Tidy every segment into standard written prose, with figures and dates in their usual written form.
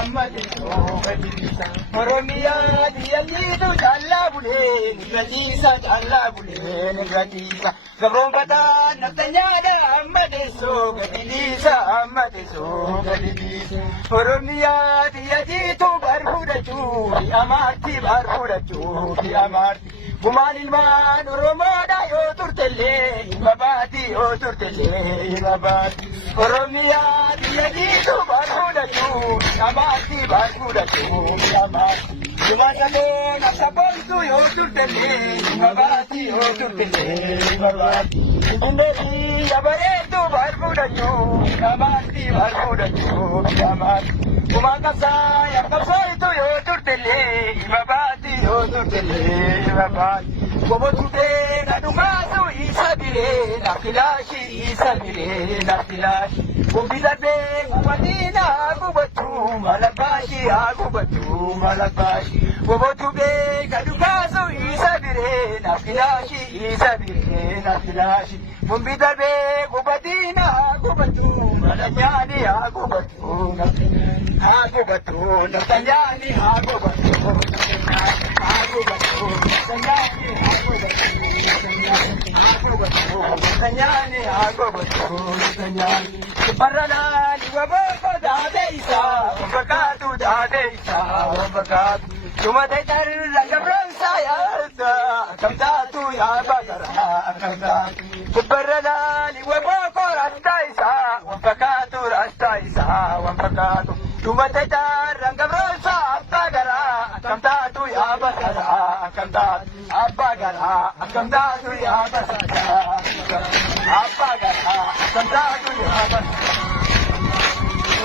ammateessoo gadiisa. Oromiyaa diyyalliitu callaa bulee ni gadiisa callaa bulee ni gadiisa. Gabroonfataa naftanyaadha ammateessoo gadiisa ammateessoo gadiisa. Oromiyaa diyyalliitu barbuudachuu ni amaarti barbuudachuu ni amaarti. Gumaan ilmaan Oromoodha yoo turtellee hima baati yoo turtellee hima baati. Oromiyaa diyyalliitu barbuudachuu ni amaarti barbuudachuu ni amaarti. Gumaan saboon akka boontu yoo turtellee hima baati yoo turtellee hima baati. Finfinneefi yabareetu barbuudachuu ni amaarti barbuudachuu ni amaarti. Gumaan qabsaa yakkabsooytu yoo turtellee hima baati yoo turtellee hima baati. Gobotutee kadhumaasu isa biree nafilaashii isa biree nafilaashii. Gombisadee gubatina gubachuu malabaashi gubachuu malabaashi. Gobotutee kadhumaasu isa biree nafilaashii isa biree nafilaashii. Gombisadee gubatina gubachuu malabyaani gubachuu nafilaashii. Gubachuu nafilaashii gubachuu Kanyani Baralani waboko dadeisa wabakatu dadeisa wabakatu cuma dejar rangabronsa ya kamtatu ya bagara kamtatu Baralani waboko rastaisa wabakatu rastaisa wabakatu cuma dejar rangabronsa bagara kamtatu ya bagara kamtatu abagara kamtatu ya bagara abagara kamtatu ya bagara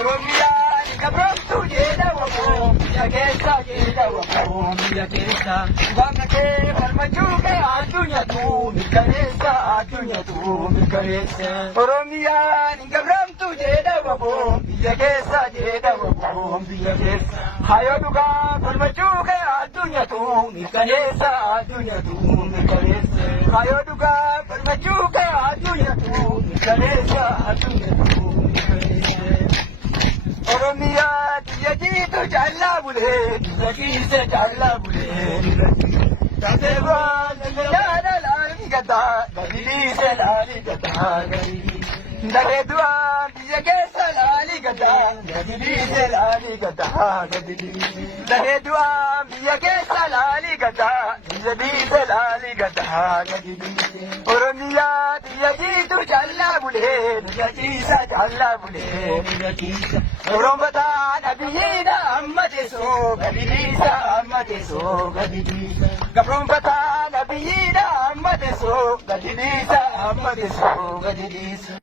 Oromiyaa ni kabroomtu jedha wamoo biyya keessa jedha wamoo biyya keessa. Waaqa kee falmachuu kee addunyaatu mirkaneessa addunyaatu mirkaneessa. Oromiyaa ni kabroomtu jedha wamoo biyya keessa jedha wamoo biyya keessa. Hayoo dhugaa falmachuu kee addunyaatu mirkaneessa addunyaatu mirkaneessa. Hayoo dhugaa falmachuu kee addunyaatu mirkaneessa addunyaatu mirkaneessa. Oromiyaa diyyalliitu callaa bulee diyyalliise callaa bulee Daseewwan yaada laali gadaa gadhiise laali gadaa Dareeduwaan biyya keessa laali gadaa gadhiise laali gadaa Dareeduwaan biyya keessa laali gadaa gadhiise laali gadaa Oromiyaa diyyalliitu callaa bulee diyyalliisa callaa bulee diyyalliisa Oromotaan abiyyiidha ammateessoo gadhiisa ammateessoo gadhiisa Gabroonfataan abiyyiidha ammateessoo gadhiisa ammateessoo gadhiisa